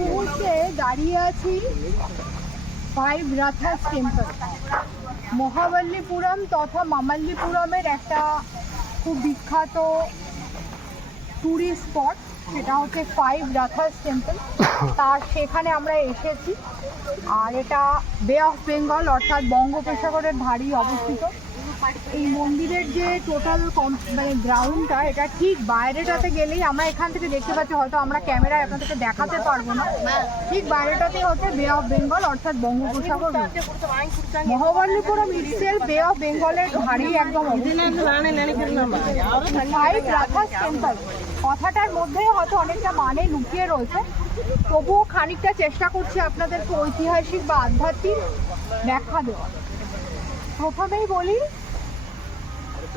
মুহূর্তে দাঁড়িয়ে আছি ফাইভ রাথাস টেম্পল, মহাবল্লীপুরম তথা মামাল্লিপুরমের একটা খুব বিখ্যাত ট্যুরিস্ট স্পট, সেটা হচ্ছে ফাইভ রাথাস টেম্পল। তার সেখানে আমরা এসেছি, আর এটা বে অফ বেঙ্গল অর্থাৎ বঙ্গোপসাগরের ধারেই অবস্থিত। এই মন্দিরের যে টোটাল মানে গ্রাউন্ডটা, এটা ঠিক বাইরেটাতে গেলেই আমরা এখান থেকে দেখতে পাচ্ছি, হয়তো আমরা ক্যামেরায় আপনাদেরকে দেখাতে পারবো না, ঠিক বাইরেটাতেই হচ্ছে বে অফ বেঙ্গল অর্থাৎ বঙ্গোপসাগর। মহাবল্লীপুরম ইটসেলফ বে অফ বেঙ্গলের ধারেই একদম ফাইভ রাথাস টেম্পল কথাটার মধ্যে হয়তো অনেকটা মানে লুকিয়ে রয়েছে, তবুও খানিকটা চেষ্টা করছি আপনাদেরকে ঐতিহাসিক বা আধ্যাত্মিক ব্যাখ্যা দেওয়া। প্রথমেই বলি,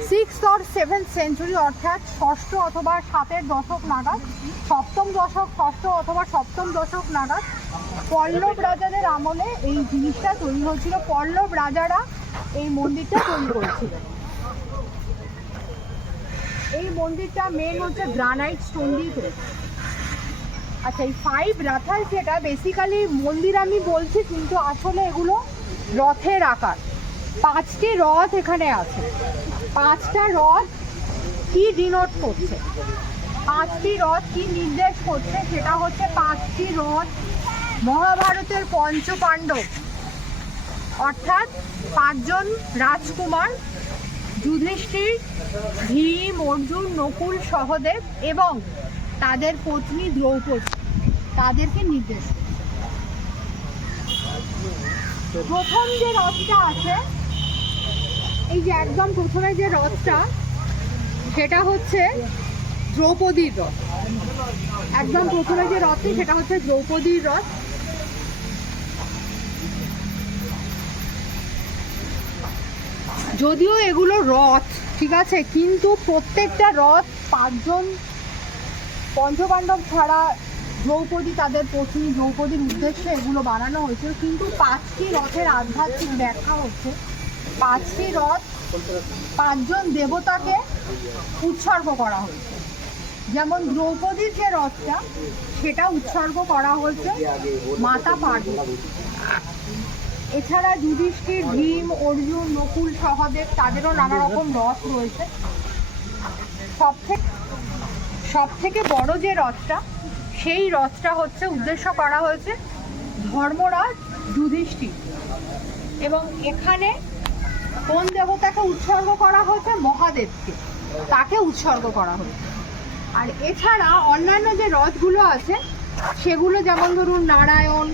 6th or 7th সেঞ্চুরি অর্থাৎ ষষ্ঠ অথবা 7এর দশক নাগাদ, সপ্তম দশক, ষষ্ঠ অথবা সপ্তম দশক নাগাদ পল্লব রাজাদের আমলে এই জিনিসটা তৈরি হয়েছিল। পল্লব রাজারা এই মন্দিরটা তৈরি করেছিল। এই মন্দিরটা মেন হচ্ছে গ্রানাইট স্টোন দিয়ে তৈরি। আচ্ছা, এই ফাইভ রাথাস যেটা বেসিক্যালি মন্দির আমি বলছি, কিন্তু আসলে এগুলো রথের আকার। 5টি রথ এখানে আছে। 5টা রথ কি ডিনোট করছে, 5টি রথ কি নির্দেশ করছে, সেটা হচ্ছে 5টি রথ মহাভারতের পঞ্চপাণ্ডব অর্থাৎ 5 জন রাজকুমার, যুধিষ্ঠির, ভীম, অর্জুন, নকুল, সহদেব এবং তাদের পত্নী দ্রৌপদী, তাদেরকে নির্দেশ করছে। প্রথম যে রথটা আছে, এই যে একদম প্রথমে যে রথটা, সেটা হচ্ছে দ্রৌপদীর রথ। একদম প্রথমে যে রথটি, সেটা হচ্ছে দ্রৌপদীর রথ। যদিও এগুলো রথ, ঠিক আছে, কিন্তু প্রত্যেকটা রথ 5 জন পঞ্চপাণ্ডব ছাড়া দ্রৌপদী, তাদের পত্নী দ্রৌপদীর উদ্দেশ্যে এগুলো বানানো হয়েছিল। কিন্তু 5টি রথের আধ্যাত্মিক ব্যাখ্যা হচ্ছে, 5টি রথ 5 জন দেবতাকে উৎসর্গ করা হয়েছে। যেমন দ্রৌপদীর যে রথটা, সেটা উৎসর্গ করা হয়েছে মাতা পার্বতী। এছাড়া যুধিষ্ঠির, ভীম, অর্জুন, নকুল, সহদেব, তাদেরও নানা রকম রথ রয়েছে। সব থেকে বড় যে রথটা, সেই রথটা হচ্ছে উদ্দেশ্য করা হয়েছে ধর্মরাজ যুধিষ্ঠির। এবং এখানে কোন দেবতাকে উৎসর্গ করা হয়েছে? মহাদেবকে, তাকে উৎসর্গ করা হয়েছে। আর এছাড়া অন্যান্য যে রথগুলো আছে, সেগুলো যেমন ধরুন নারায়ণ,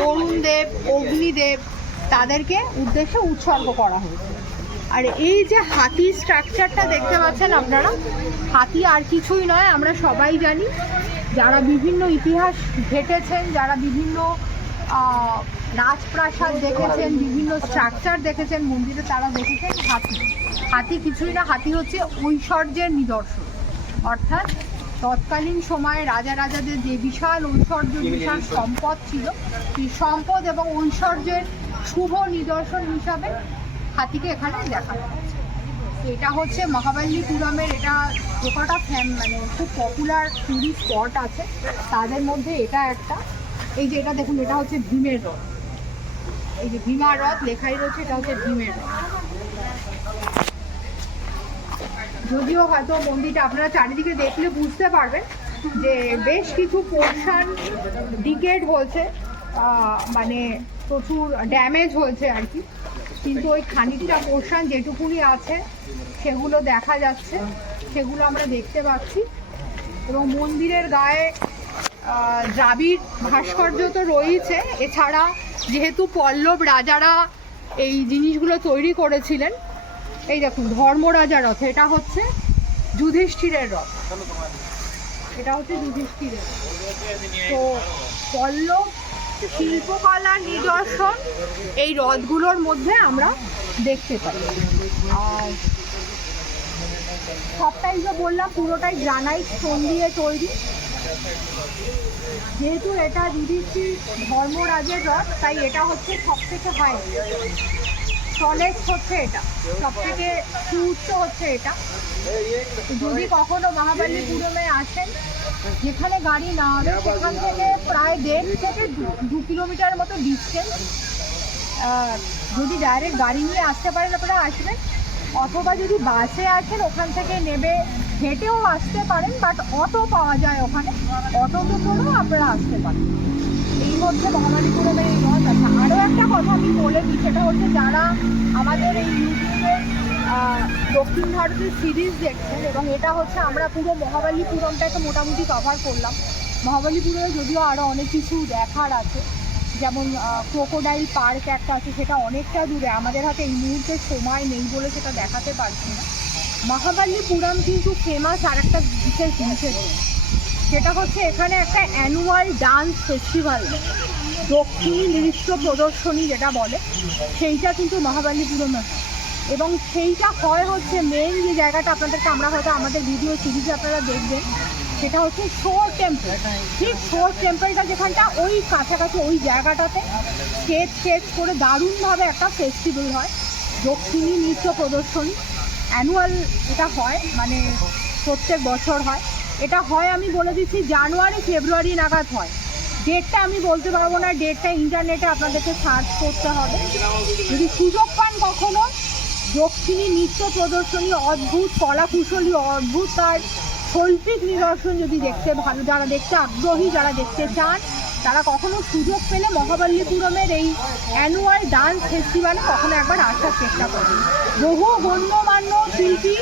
বরুণ দেব, অগ্নিদেব, তাদেরকে উদ্দেশ্যে উৎসর্গ করা হয়েছে। আর এই যে হাতি স্ট্রাকচারটা দেখতে পাচ্ছেন আপনারা, হাতি আর কিছুই নয়, আমরা সবাই জানি, যারা বিভিন্ন ইতিহাস ঘেটেছেন, যারা বিভিন্ন রাজপ্রাসাদ দেখেছেন, বিভিন্ন স্ট্রাকচার দেখেছেন মন্দিরে, তারা দেখেছেন হাতি। হাতি কিছুই না, হাতি হচ্ছে ঐশ্বর্যের নিদর্শন। অর্থাৎ তৎকালীন সময়ে রাজাদের যে বিশাল ঐশ্বর্য, বিশাল সম্পদ ছিল, সেই সম্পদ এবং ঐশ্বর্যের শুভ নিদর্শন হিসাবে হাতিকে এখানে দেখানো হচ্ছে। এটা হচ্ছে মহাবল্লীপুরমের, এটা কতটা মানে খুব পপুলার টুরিস্ট স্পট আছে, তাদের মধ্যে এটা একটা। এই যে এটা দেখুন, এটা হচ্ছে ভীমের রথ। এই যে ভীমা রথ লেখাই রয়েছে, এটা হচ্ছে ভীমের রথ। যদিও হয়তো মন্দিরটা আপনারা চারিদিকে দেখলে বুঝতে পারবেন যে বেশ কিছু পোর্শন ডিকেড হয়েছে, মানে প্রচুর ড্যামেজ হয়েছে আর কি, কিন্তু ওই খানিকটা পোর্শন যেটুকুনি আছে সেগুলো দেখা যাচ্ছে, সেগুলো আমরা দেখতে পাচ্ছি। এবং মন্দিরের গায়ে দ্রাবিড় ভাস্কর্য তো রয়েছে। এছাড়া যেহেতু পল্লব রাজারা এই জিনিসগুলো তৈরি করেছিলেন, এই দেখুন ধর্মরাজা রথ, এটা হচ্ছে যুধিষ্ঠিরের রথ, এটা হচ্ছে যুধিষ্ঠিরের। তো পল্লব শিল্পকলার নিদর্শন এই রথগুলোর মধ্যে আমরা দেখতে পাই। আর সবটাই যে বললাম, পুরোটাই গ্রানাইট স্টোন দিয়ে তৈরি। যেহেতু এটা যুধিষ্ঠির ধর্মরাজের রথ, তাই এটা হচ্ছে সব থেকে হাই। টলেস্ট হচ্ছে এটা, সব থেকে সুউচ্চ হচ্ছে এটা। যদি কখনো মহাবালিপুরমে আসেন, যেখানে গাড়ি না হবে সেখান থেকে প্রায় 1.5 থেকে 2 কিলোমিটার মতো ডিস্টেন্স। যদি ডাইরেক্ট গাড়ি নিয়ে আসতে পারেন আপনারা আসবেন, অথবা যদি বাসে আসেন ওখান থেকে নেবে, হেঁটেও আসতে পারেন, বাট অটো পাওয়া যায় ওখানে, অটোতে করেও আপনারা আসতে পারেন। এই হচ্ছে মহাবালিপুরমের এই লজ। আচ্ছা, আরও একটা কথা আমি বলে দিই, সেটা হচ্ছে যারা আমাদের এই ইউটিউবের দক্ষিণ ভারতের সিরিজ দেখছেন, এবং এটা হচ্ছে আমরা পুরো মহাবালিপুরমটাকে মোটামুটি কভার করলাম। মহাবালিপুরমে যদিও আরও অনেক কিছু দেখার আছে, যেমন ক্রোকোডাইল পার্ক একটা আছে, সেটা অনেকটা দূরে, আমাদের হাতে এই মুহূর্তে সময় নেই বলে সেটা দেখাতে পারছি না। মহাবালিপুরম কিন্তু ফেমাস আর একটা বিশেষ জিনিসের জন্য, সেটা হচ্ছে এখানে একটা অ্যানুয়াল ডান্স ফেস্টিভ্যাল, দক্ষিণী নৃত্য প্রদর্শনী যেটা বলে, সেইটা কিন্তু মহাবালিপুরমে, এবং সেইটা হয় হচ্ছে মেন যে জায়গাটা আপনাদেরকে আমরা হয়তো আমাদের ভিডিও সিরিজে আপনারা দেখবেন, সেটা হচ্ছে শোর টেম্পল। ঠিক শোর টেম্পলটা যেখানটা, ওই কাছাকাছি ওই জায়গাটাতে স্টেজ করে দারুণভাবে একটা ফেস্টিভ্যাল হয়, দক্ষিণী নৃত্য প্রদর্শনী। অ্যানুয়াল এটা হয়, মানে প্রত্যেক বছর হয়। এটা হয় আমি বলে দিচ্ছি জানুয়ারি ফেব্রুয়ারি নাগাদ হয়। ডেটটা আমি বলতে পারবো না, ডেটটা ইন্টারনেটে আপনাদেরকে সার্চ করতে হবে। যদি সুযোগ পান কখনো, দক্ষিণী নৃত্য প্রদর্শনী, অদ্ভুত কলাকুশলী, অদ্ভুত তার শৈল্পিক নিদর্শন যদি দেখতে ভালো, যারা দেখতে আগ্রহী, যারা দেখতে চান, তারা কখনো সুযোগ পেলে মহাবালিপুরমের এই অ্যানুয়াল ডান্স ফেস্টিভ্যালে কখনো একবার আসার চেষ্টা করবেন। বহু গণ্যমান্য শিল্পী,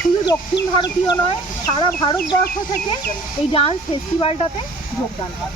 শুধু দক্ষিণ ভারতীয় নয়, সারা ভারতবর্ষ থেকে এই ডান্স ফেস্টিভ্যালটাতে যোগদান করে।